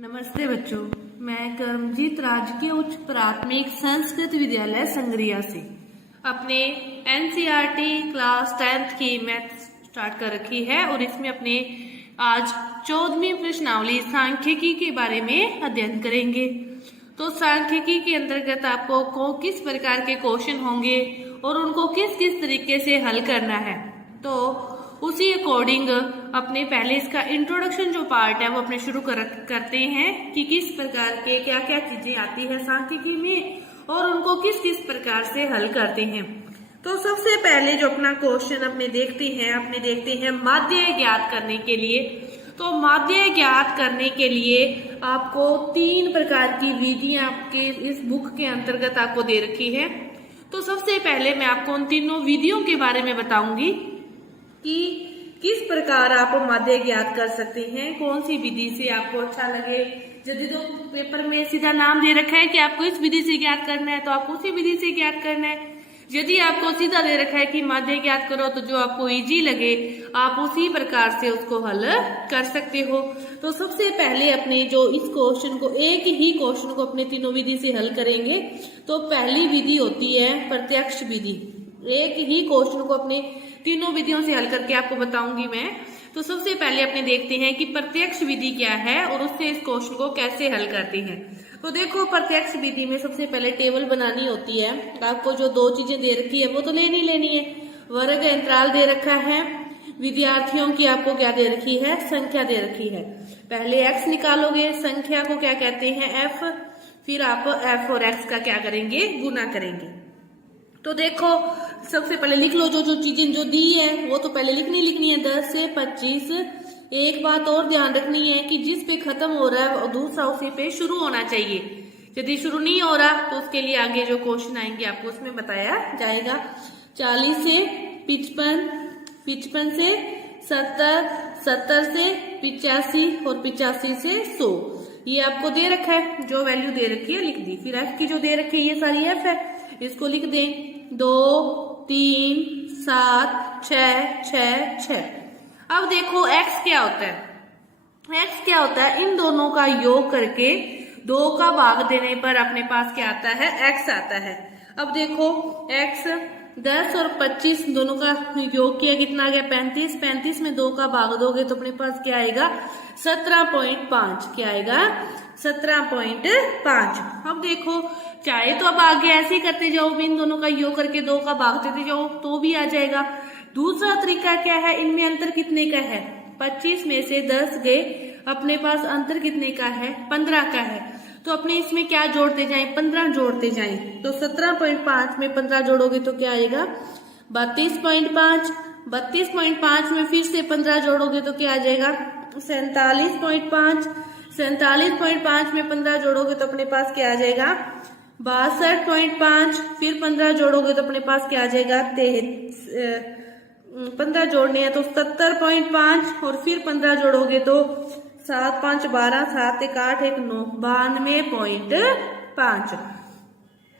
नमस्ते बच्चों, मैं कर्मजीत राजकीय उच्च प्राथमिक संस्कृत विद्यालय संग्रिया से अपने एनसीईआरटी क्लास 10th की मैथ स्टार्ट कर रखी है और इसमें अपने आज 14वीं प्रश्नावली सांख्यिकी के बारे में अध्ययन करेंगे। तो सांख्यिकी के अंतर्गत आपको किस प्रकार के क्वेश्चन होंगे और उनको किस किस तरीके से हल करना है, तो उसी अकॉर्डिंग अपने पहले इसका इंट्रोडक्शन जो पार्ट है वो अपने शुरू करते हैं कि किस प्रकार के क्या क्या चीजें आती है सांख्यिकी में और उनको किस किस प्रकार से हल करते हैं। तो सबसे पहले जो अपना क्वेश्चन अपने देखते हैं माध्य ज्ञात करने के लिए। तो माध्य ज्ञात करने के लिए आपको 3 प्रकार की विधियां आपके इस बुक के अंतर्गत आपको दे रखी है। तो सबसे पहले मैं आपको उन तीनों विधियों के बारे में बताऊंगी कि किस प्रकार आप माध्य ज्ञात कर सकते हैं, कौन सी विधि से आपको अच्छा लगे। यदि तो पेपर में सीधा नाम दे रखा है कि आपको इस विधि से ज्ञात करना है तो आपको उसी विधि से ज्ञात करना है। यदि आपको सीधा दे रखा है कि माध्य ज्ञात करो तो जो आपको इजी लगे आप उसी प्रकार से उसको हल कर सकते हो। तो सबसे पहले अपने जो इस क्वेश्चन को एक ही क्वेश्चन को अपने तीनों विधि से हल करेंगे। तो पहली विधि होती है प्रत्यक्ष विधि। एक ही क्वेश्चन को अपने तीनों विधियों से हल करके आपको बताऊंगी मैं। तो सबसे पहले अपने देखते हैं कि प्रत्यक्ष विधि क्या है और उससे इस क्वेश्चन को कैसे हल करते हैं। तो देखो, प्रत्यक्ष विधि में सबसे पहले टेबल बनानी होती है। आपको जो 2 चीजें दे रखी है वो तो लेनी है। वर्ग अंतराल दे रखा है, विद्यार्थियों की आपको क्या दे रखी है, संख्या दे रखी है। पहले x निकालोगे, संख्या को क्या कहते हैं, f, फिर आप f और x का क्या करेंगे, गुना करेंगे। तो देखो सबसे पहले लिख लो जो चीजें जो दी है वो तो पहले लिखनी है 10 से 25। एक बात और ध्यान रखनी है कि जिस पे खत्म हो रहा है दूसरा उसी पे शुरू होना चाहिए। यदि शुरू नहीं हो रहा तो उसके लिए आगे जो क्वेश्चन आएंगे आपको उसमें बताया जाएगा। 40 से 55, 55 से 70, 70 से 85 और 85 से 100। ये आपको दे रखा है, जो वैल्यू दे रखी है लिख दी। फिर एफ की जो दे रखी है ये सारी एफ है, इसको लिख दें 2, 3, 7, 6। अब देखो x क्या होता है। x क्या होता है, इन दोनों का योग करके 2 का भाग देने पर अपने पास क्या आता है, x आता है। अब देखो x 10 और 25 दोनों का योग किया, कितना आ गया 35। 35 में 2 का भाग दोगे तो अपने पास क्या आएगा, 17.5। क्या आएगा, 17.5। अब देखो चाहे तो अब आगे ऐसे ही करते जाओ, इन दोनों का योग करके 2 का भाग देते जाओ तो भी आ जाएगा। दूसरा तरीका क्या है, इनमें अंतर कितने का है, 25 में से 10 गए, अपने पास अंतर कितने का है, 15 का है। तो अपने इसमें क्या जोड़ते जाएं, 15 जोड़ते जाएं। तो 17.5 में 15 जोड़ोगे तो क्या आएगा, 32.5। 32.5 में फिर से 15 जोड़ोगे तो क्या आ जाएगा, 47.5। 47.5 में 15 जोड़ोगे तो अपने पास क्या आ जाएगा, 62.5। फिर 15 जोड़ोगे तो अपने पास क्या आ जाएगा, 15 जोड़ने हैं तो 70.5 और फिर 15 जोड़ोगे तो 7, 5, 12, 7, 1, 8, 1, 9, 92.5।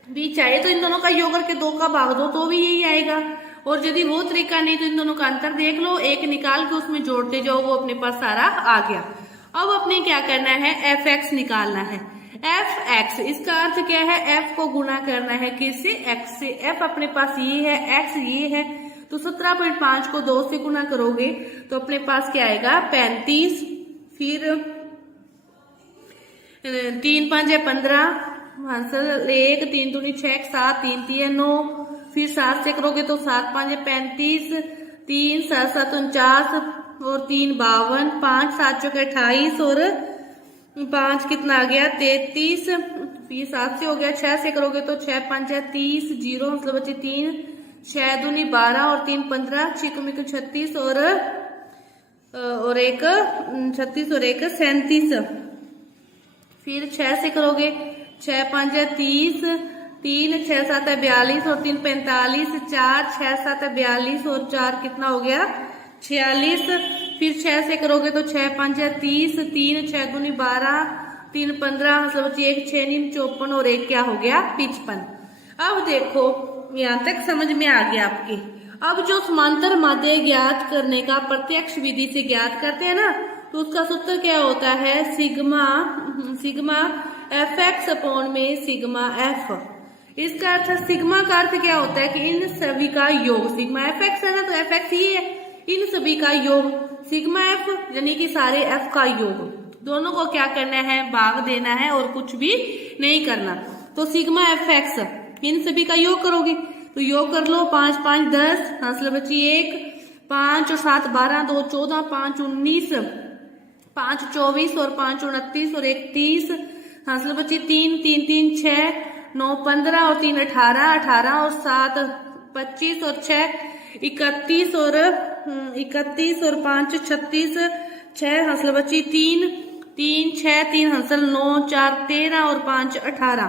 भी चाहे तो इन दोनों का योग करके 2 का भाग दो तो भी यही आएगा, और यदि वो तरीका नहीं तो इन दोनों का अंतर देख लो, एक निकाल के उसमें जोड़ते जाओ, वो अपने पास सारा आ गया। अब अपने क्या करना है, fx निकालना है। fx इसका अर्थ क्या है, f को गुना करना है किससे, x से। f अपने पास ये है, x ये है, तो 17.5 को 2 से गुना करोगे तो अपने पास क्या आएगा, 35। फिर 3, 5 है 15, 1, 3 दूनी 6, 7, 3 3 है 9। फिर 7 से करोगे तो 7, 5 है 35, 3, 7, 7, 49 और 3 52, 5, 7 चौके 28 और 5 कितना आ गया, 33। फिर 7 से हो गया, 6 से करोगे तो 6, 5 है 30, 0 मतलब बचे 3, 6 दूनी 12 और 3 15, 6 दूनी 36 और 1 36 और 1 37। फिर 6 से करोगे, 6, 5 है 30, 3, 6, 7 है 42 और 3 45, 4, 6, 7 है 42 और 4 कितना हो गया, 46। फिर 6 से करोगे तो 6, 5 है 30, 3, 6 दूनी 12, 3 15 मतलब 1, 6 नीम 54 और 1 क्या हो गया, 55। अब देखो यहाँ तक समझ में आ गया आपके। अब जो समांतर माध्य ज्ञात करने का प्रत्यक्ष विधि से ज्ञात करते हैं ना, तो उसका सूत्र क्या होता है, सिग्मा एफ एक्स अपॉन में सिग्मा एफ। इसका अर्थ, सिग्मा का अर्थ क्या होता है कि इन सभी का योग, सिग्मा एफ एक्स है ना, तो एफ एक्स ये है, इन सभी का योग, सिग्मा एफ यानी कि सारे एफ का योग, दोनों को क्या करना है, भाग देना है और कुछ भी नहीं करना। तो सिग्मा एफ एक्स इन सभी का योग करोगे तो योग कर लो, 5 5 10, हासिल बची 1, 5 और 7 12, 2 14, 5 19, 5 24 और 5 29 और 1 30, हासिल बची 3 3 3 6, 9 15 और 3 18, 18 और 7 25 और 6 31 और 31 और 5 36, 6 हासिल बची 3 3 6 3 हासिल 9 4 13 और 5 18,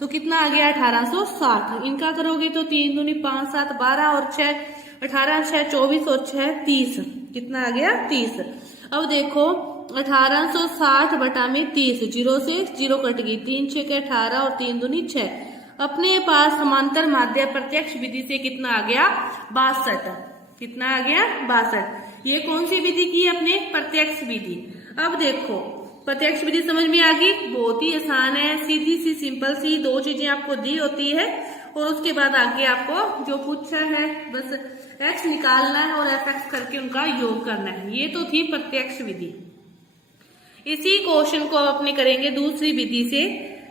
तो कितना आ गया 1860। इनका करोगे तो 3 दूनी 5 7 12 और 6 18, 6 24 और 6 30, कितना आ गया 30। अब देखो 1860 बटा में 30, 0 से 0 कट गई, 3 6 के 18 और 3 दूनी 6। अपने पास समांतर माध्य प्रत्यक्ष विधि से कितना आ गया, 62। कितना आ गया 62। ये कौन सी विधि की, अपने प्रत्यक्ष विधि। अब देखो प्रत्यक्ष विधि समझ में आ गई, बहुत ही आसान है, सीधी सी सिंपल सी, दो चीजें आपको दी होती है और उसके बाद आगे आपको जो पूछा है बस x निकालना है और fx करके उनका योग करना है। ये तो थी प्रत्यक्ष विधि। इसी क्वेश्चन को अब अपने करेंगे दूसरी विधि से।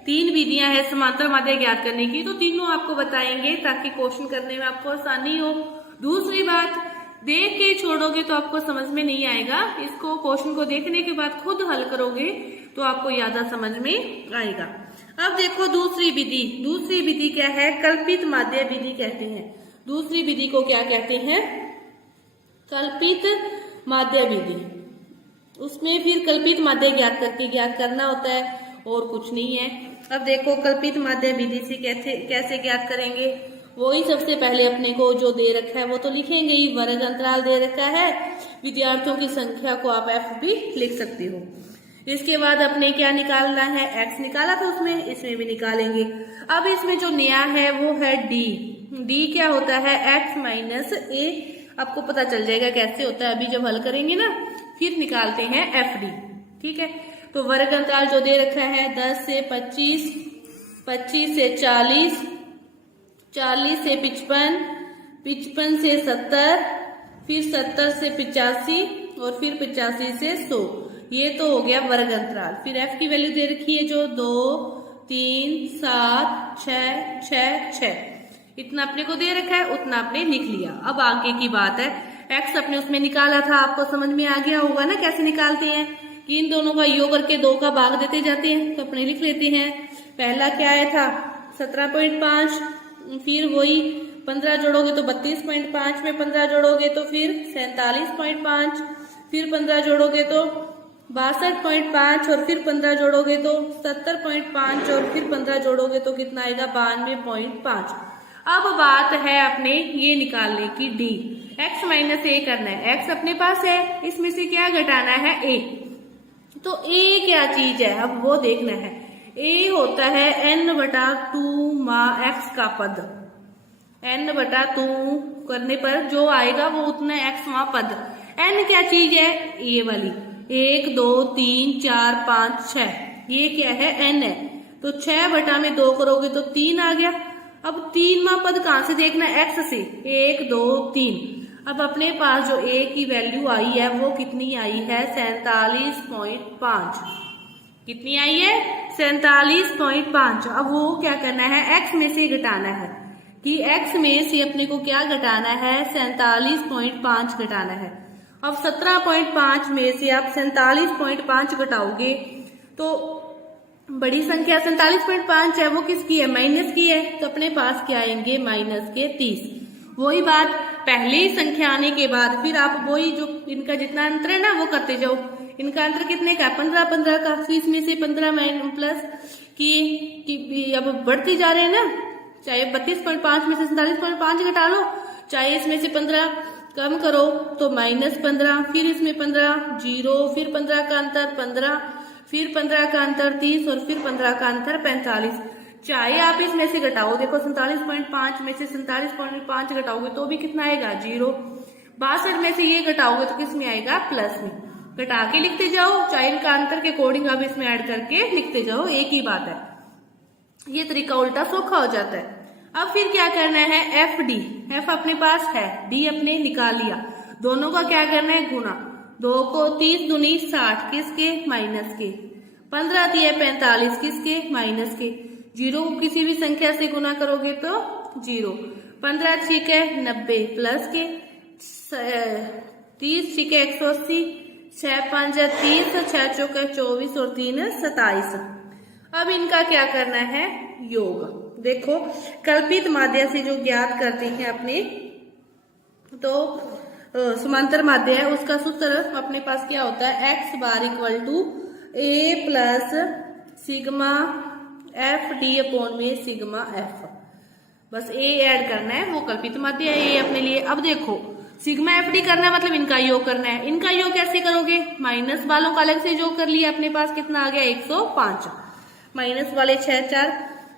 3 विधियां हैं समांतर माध्य ज्ञात करने की, तो तीनों आपको बताएंगे ताकि क्वेश्चन करने में आपको आसानी हो। दूसरी बात, देख के छोड़ोगे तो आपको समझ में नहीं आएगा, इसको क्वेश्चन को देखने के बाद खुद हल करोगे तो आपको ज्यादा समझ में आएगा। अब देखो दूसरी विधि, दूसरी विधि क्या है, कल्पित माध्य विधि कहते हैं। दूसरी विधि को क्या कहते हैं, कल्पित माध्य विधि। उसमें फिर कल्पित माध्य ज्ञात करना होता है और कुछ नहीं है। अब देखो कल्पित माध्य विधि से कैसे ज्ञात करेंगे, वही सबसे पहले अपने को जो दे रखा है वो तो लिखेंगे ही, वर्ग अंतराल दे रखा है, विद्यार्थियों की संख्या को आप एफ भी लिख सकते हो। इसके बाद अपने क्या निकालना है, एक्स निकाला था उसमें, इसमें भी निकालेंगे। अब इसमें जो नया है वो है डी। डी क्या होता है, एक्स माइनस ए। आपको पता चल जाएगा कैसे होता है, अभी जब हल करेंगे ना फिर निकालते हैं एफ डी। ठीक है, तो वर्ग अंतराल जो दे रखा है 10 से 25, 25 से 40, 40 से 55, 55 से 70, फिर 70 से 85 और फिर 85 से 100। ये तो हो गया वर्ग अंतराल। फिर एफ की वैल्यू दे रखी है जो 2 3 7 6 6 6, इतना अपने को दे रखा है, उतना आपने लिख लिया। अब आगे की बात है, एक्स अपने उसमें निकाला था, आपको समझ में आ गया होगा ना कैसे निकालते हैं कि इन दोनों का योग करके 2 का भाग देते जाते हैं। तो अपने लिख लेते हैं, पहला क्या आया था 17.5, फिर वही 15 जोड़ोगे तो 32.5 में 15 जोड़ोगे तो फिर 47.5, फिर 15 जोड़ोगे तो 62.5 और फिर 15 जोड़ोगे तो 70.5 और फिर 15 जोड़ोगे तो कितना आएगा 92.5। अब बात है अपने ये निकालने की डी, एक्स माइनस ए करना है। एक्स अपने पास है, इसमें से क्या घटाना है ए, तो ए क्या चीज है अब वो देखना है। ए होता है n बटा 2 मा एक्स का पद, n बटा 2 करने पर जो आएगा वो उतना x मा पद। n क्या चीज है, ये वाली 1 2 3 4 5 6, ये क्या है n है, तो 6 बटा में 2 करोगे तो 3 आ गया। अब 3 मा पद कहां से देखना, x से, 1 2 3। अब अपने पास जो a की वैल्यू आई है वो कितनी आई है 47.5, कितनी आई है 47.5। अब वो क्या करना है, x में से घटाना है कि x में से अपने को क्या घटाना है 47.5 घटाना है। अब 17.5 में से आप 47.5 घटाओगे तो बड़ी संख्या 47.5 है, वो किसकी है, माइनस की है, तो अपने पास क्या आएंगे माइनस के 30। वही बात, पहले ही संख्या आने के बाद फिर आप वही जो इनका जितना अंतर है ना वो करते जाओ। इनका अंतर कितने का, 15 15 का, तो इसमें से 15 प्लस की अब बढ़ती जा रहे हैं ना, चाहे 32.5 में से 47.5 घटा लो, चाहे इसमें से 15 कम करो तो -15, फिर इसमें 15 0, फिर 15 का अंतर 15, फिर 15 का अंतर 30 और फिर 15 का अंतर 45। चाहे आप इसमें से घटाओ, देखो 47.5 में से 47.5 घटाओगे तो भी कितना आएगा 0। 62 में से ये घटाओगे तो किस में आएगा, प्लस में। घटा के लिखते जाओ, चाहे इनका अंतर के अकॉर्डिंग आप इसमें ऐड करके लिखते जाओ, एक ही बात है। ये तरीका उल्टा सौखा हो जाता है। अब फिर क्या करना है, एफ डी, एफ अपने पास है, डी अपने निकाल लिया, दोनों का क्या करना है, गुना। 2 को 30 दूनी 60, किसके, माइनस के। 15 दिए 45, किसके, माइनस के। 0 को किसी भी संख्या से गुना करोगे तो 0। 15 ठीक है 90 प्लस के, 30 ठीक है 180, 6 5 30, 6 चौके 24 और 3 27। अब इनका क्या करना है, योग। देखो कल्पित माध्य से जो ज्ञात करते हैं अपने, तो समांतर माध्य है उसका सूत्र अपने पास क्या होता है, x bar equal to a plus sigma f d upon में सिग्मा एफ। बस ए ऐड करना है, वो कल्पित माध्य है ये अपने लिए। अब देखो सिग्मा एफ डी करना है मतलब इनका योग करना है। इनका योग कैसे करोगे, माइनस वालों का अलग से योग कर लिया, अपने पास कितना आ गया 105, माइनस वाले 6 4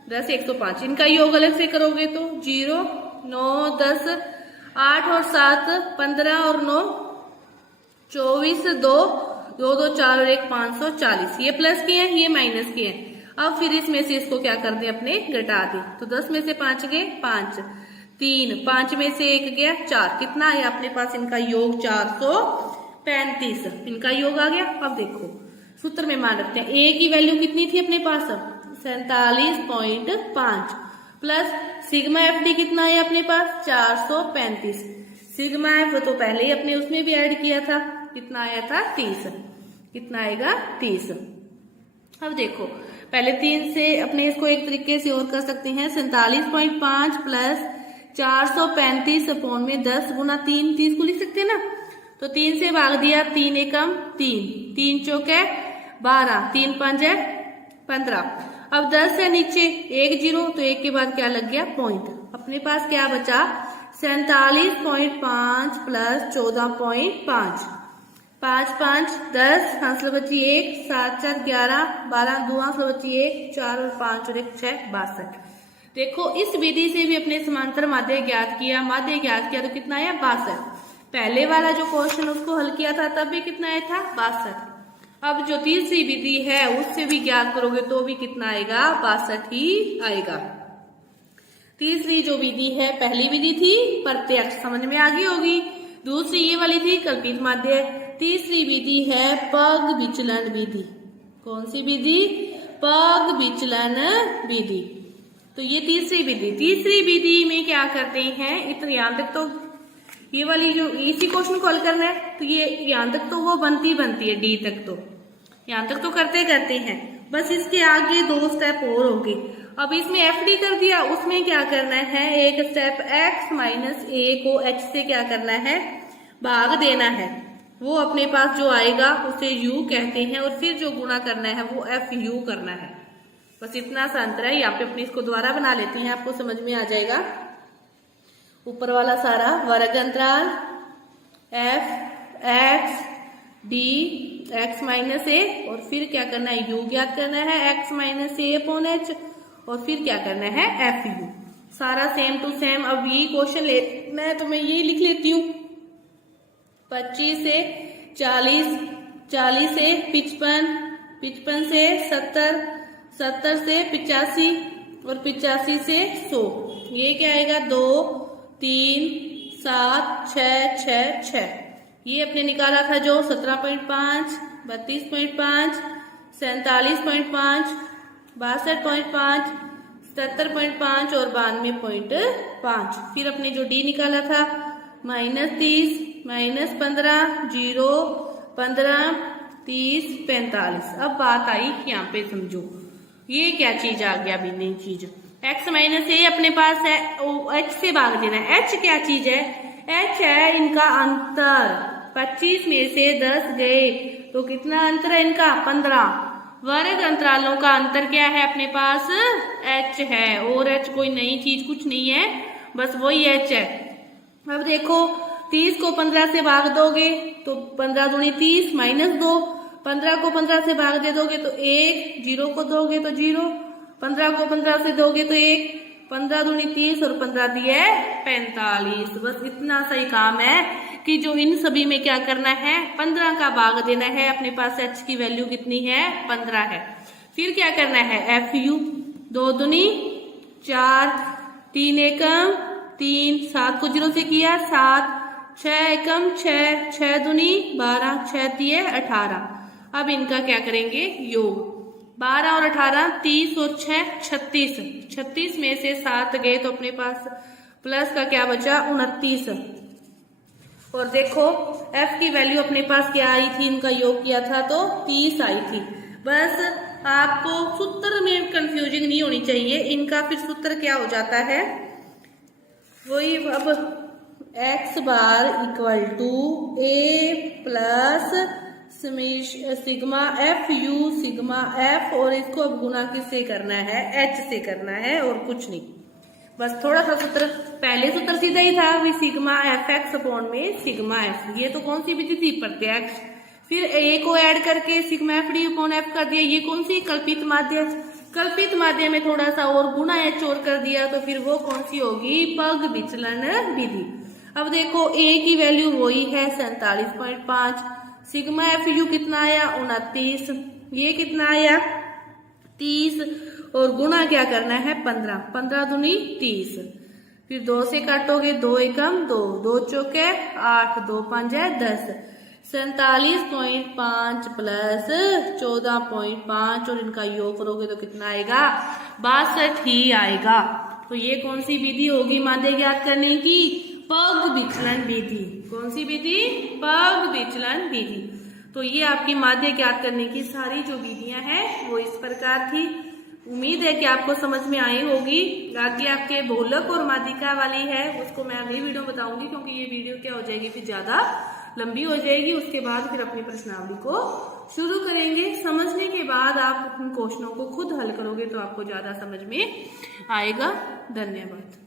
10 105। इनका योग अलग से करोगे तो 0 9 10 8 और 7 15 और 9 24 2 2 2 4 और 1 540। ये प्लस के हैं, ये माइनस के हैं। अब फिर इसमें से इसको क्या कर दे, अपने घटा दे, तो 10 में से 5 गए 5, 3 5 में से 1 गया 4, कितना है अपने पास इनका योग 435। इनका योग आ गया। अब देखो सूत्र में मान रखते हैं, ए की वैल्यू कितनी थी अपने पास 47.5 प्लस सिग्मा एफ डी कितना है अपने पास 435। सिग्मा एफ तो पहले ही अपने उसमें भी ऐड किया था, कितना आया था 30, कितना आएगा 30। अब देखो पहले 3 से अपने इसको एक तरीके से और कर सकते हैं, 47.5 प्लस 435 अपॉन में 10 गुना 3, 30 को लिख सकते हैं ना, तो 3 से भाग दिया, 3 एकम 3, 3 चौके 12, 3 5 15। अब 10 से नीचे 1 0, तो 1 के बाद क्या लग गया पॉइंट, अपने पास क्या बचा 47.5 प्लस 14.5, 5 5 10, हासिल बची 1, 7 4 11, 12 2 हासिल बची 1, 4 और 5 और 1 6 62। देखो इस विधि से भी अपने समांतर माध्य ज्ञात किया, माध्य ज्ञात किया तो कितना आया 62। पहले वाला जो क्वेश्चन उसको हल किया था तब भी कितना आया था 62। अब जो तीसरी विधि है उससे भी ज्ञात करोगे तो भी कितना आएगा 62 ही आएगा। तीसरी जो विधि है, पहली विधि थी प्रत्यक्ष, समझ में आ गई होगी, दूसरी ये वाली थी कल्पित माध्य, तीसरी विधि है पग विचलन विधि। कौन सी विधि, पग विचलन विधि। तो ये तीसरी विधि, तीसरी विधि में क्या करते हैं, इतने यहां तक तो ये वाली जो इसी क्वेश्चन को हल करना है, तो ये यहां तक तो वो बनती है डी तक, तो यहां तक तो करते हैं, बस इसके आगे 2 स्टेप और होंगे। अब इसमें एफ डी कर दिया, उसमें क्या करना है, एक स्टेप एक्स माइनस ए को एच से क्या करना है, भाग देना है, वो अपने पास जो आएगा उसे यू कहते हैं, और फिर जो गुणा करना है वो एफ यू करना है। बस इतना सा अंतर है। यहाँ पे अपने इसको दोबारा बना लेते हैं, आपको समझ में आ जाएगा। ऊपर वाला सारा वर्ग अंतराल F X D X minus A, और फिर क्या करना है यू ज्ञात करना है, X minus A upon H, और फिर क्या करना है एफ यू, सारा सेम टू सेम। अब ये क्वेश्चन लेना है तो मैं ये लिख लेती हूँ, 25 से 40, 40 से 55, 55 से 70, 70 से 85 और 85 से 100। ये क्या आएगा 2 3 7 6 6 6। ये अपने निकाला था जो 17.5, 32.5, 47.5, 62.5, 77.5 और 92.5। फिर अपने जो डी निकाला था -30, -15, 0, 15, 30, 45। अब बात आई यहाँ पे, समझो ये क्या चीज आ गया, अभी नई चीज, एक्स माइनस ए अपने पास है, एच से भाग देना है। एच क्या चीज है, एच है इनका अंतर, 25 में से 10 गए तो कितना अंतर है इनका 15। वर्ग अंतरालों का अंतर क्या है अपने पास, एच है, और एच कोई नई चीज कुछ नहीं है, बस वही एच है। अब देखो 30 को 15 से भाग दोगे तो 15 दूनी 30 माइनस 2, 15 को 15 से भाग दे दोगे तो 1, 0 को दोगे तो 0, 15 को 15 से दोगे तो 1, 15 दूनी 30 और 15 दिए 45। बस इतना सही काम है कि जो इन सभी में क्या करना है, 15 का भाग देना है। अपने पास h की वैल्यू कितनी है, 15 है। फिर क्या करना है, FU 2 दूनी 4, 3 एकम 3, 7 को 0 से किया 7, 6 एकम 6, 6 दूनी 12, 6 दिए 18। अब इनका क्या करेंगे, योग। 12 और 18 30 और 6 36, 36 में से 7 गए तो अपने पास प्लस का क्या बचा, 29। और देखो f की वैल्यू अपने पास क्या आई थी, इनका योग किया था तो 30 आई थी। बस आपको सूत्र में कंफ्यूजिंग नहीं होनी चाहिए। इनका फिर सूत्र क्या हो जाता है, वही अब x bar equal to a plus sigma FU sigma f, और इसको अब गुना किससे करना है, h से करना है और कुछ नहीं। बस थोड़ा सा सूत्र, पहले सूत्र सीधा ही था, भी सिग्मा fx अपॉन में सिग्मा f। ये तो कौन सी विधि थी, प्रत्यक्ष। फिर a को ऐड करके सिग्मा fd अपॉन f कर दिया। ये कौन सी, कल्पित माध्य। कल्पित माध्य में थोड़ा सा और गुना h और कर दिया तो फिर वो कौन सी होगी, पग विचलन विधि। अब देखो a की वैल्यू वही है 47.5, सिग्मा FU कितना आया 29, ये कितना आया 30, और गुणा क्या करना है 15, 15 दूनी 30। फिर 2 से काटोगे 2 एकम 2, 2 चौके 8, 2 पंजे 10, 47.5 प्लस 14.5, और इनका योग करोगे तो कितना आएगा, 62 ही आएगा। तो ये कौन सी विधि होगी माध्य ज्ञात करने की, पग विचलन विधि। कौन सी विधि, पग विचलन विधि। तो ये आपकी माध्य ज्ञात करने की सारी जो विधियां हैं वो इस प्रकार थी। उम्मीद है कि आपको समझ में आई होगी। आगे आपके बहुलक और माध्यिका वाली है, उसको मैं अगली वीडियो बताऊंगी, क्योंकि ये वीडियो क्या हो जाएगी, फिर ज्यादा लंबी हो जाएगी। उसके बाद फिर अपनी प्रश्नावली को शुरू करेंगे। समझने के बाद आप उन क्वेश्चनों को खुद हल करोगे तो आपको ज्यादा समझ में आएगा। धन्यवाद।